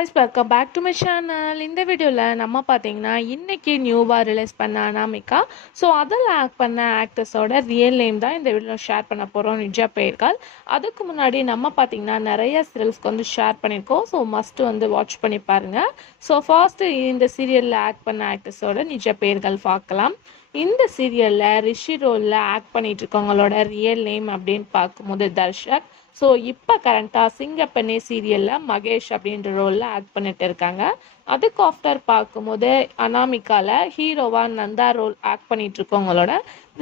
guys, welcome back to my channel. இந்த வீடியோல நம்ம பாத்தீங்கன்னா இன்னைக்கு நியூவா ரிலீஸ் பண்ண அனாமிகா ஸோ அதில் ஆக்ட் பண்ண ஆக்டர்ஸோட ரியல் நேம் தான் இந்த வீடியோவில் ஷேர் பண்ண போகிறோம். நிஜா பெயர்கள். அதுக்கு முன்னாடி நம்ம பார்த்தீங்கன்னா நிறைய சீரியல்ஸ்க்கு வந்து ஷேர் பண்ணியிருக்கோம். ஸோ மஸ்ட் வந்து வாட்ச் பண்ணி பாருங்க. ஸோ ஃபர்ஸ்ட் இந்த சீரியலில் ஆக்ட் பண்ண ஆக்டர்ஸோட நிஜ பெயர்கள் பார்க்கலாம். இந்த சீரியலில் ரிஷி ரோலில் ஆக்ட் பண்ணிட்டு இருக்கவங்களோட ரியல் நேம் அப்படின்னு பார்க்கும்போது தர்ஷக். ஸோ இப்போ கரண்ட்டாக சிங்கப்பெண்ணே சீரியலில் மகேஷ் அப்படின்ற ரோலில் ஆக்ட் பண்ணிட்டு இருக்காங்க. அதுக்கு ஆஃப்டர் பார்க்கும்போது அனாமிகாவில் ஹீரோவாக நந்தா ரோல் ஆக்ட் பண்ணிட்டு இருக்கவங்களோட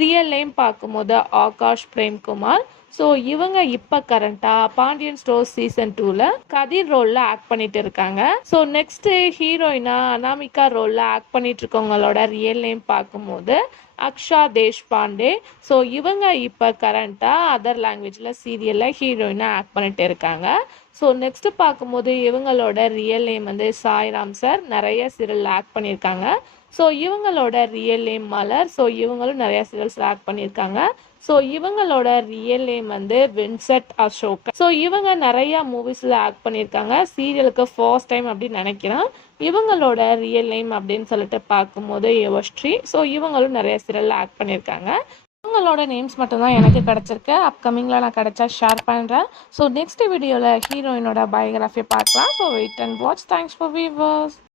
ரியல் நேம் பார்க்கும்போது ஆகாஷ் பிரேம்குமார். ஸோ இவங்க இப்போ கரண்ட்டாக பாண்டியன் ஸ்டோர் சீசன் 2ல கதிர் ரோலில் ஆக்ட் பண்ணிட்டு இருக்காங்க. ஸோ நெக்ஸ்ட் ஹீரோயினா அனாமிகா ரோலில் ஆக்ட் பண்ணிட்டு இருக்கவங்களோட ரியல் நேம் பார்க்கும்போது அக்ஷா தேஷ்பாண்டே. ஸோ இவங்க இப்போ கரண்ட்டாக அதர் லாங்குவேஜில் சீரியலில் ஹீரோயினாக ஆக்ட் பண்ணிட்டு இருக்காங்க. ஸோ நெக்ஸ்ட் பார்க்கும்போது இவங்களோட ரியல் நேம் வந்து சாய்ராம் சார். நிறைய சீரியல் ஆக்ட் பண்ணியிருக்காங்க. ஸோ இவங்களோட ரியல் நேம் மலர். ஸோ இவங்களும் நிறைய சீரியல்ஸ் ஆக்ட் பண்ணியிருக்காங்க. ஸோ இவங்களோட ரியல் நேம் வந்து வின்சென்ட் அசோக். ஸோ இவங்க நிறைய மூவிஸில் ஆக்ட் பண்ணியிருக்காங்க. சீரியலுக்கு ஃபர்ஸ்ட் டைம் அப்படின்னு நினைக்கிறேன். இவங்களோட ரியல் நேம் அப்படின்னு சொல்லிட்டு பார்க்கும்போது யுவஸ்ரீ. ஸோ இவங்களும் நிறைய சீரியலில் ஆக்ட் பண்ணியிருக்காங்க. இவங்களோட நேம்ஸ் மட்டும்தான் எனக்கு கிடச்சிருக்கு. அப்கமிங்கில் நான் கிடச்சா ஷேர் பண்ணுறேன். ஸோ நெக்ஸ்ட் வீடியோவில் ஹீரோயினோட பயோகிராஃபி பார்க்கலாம். So wait and watch. Thanks for viewers.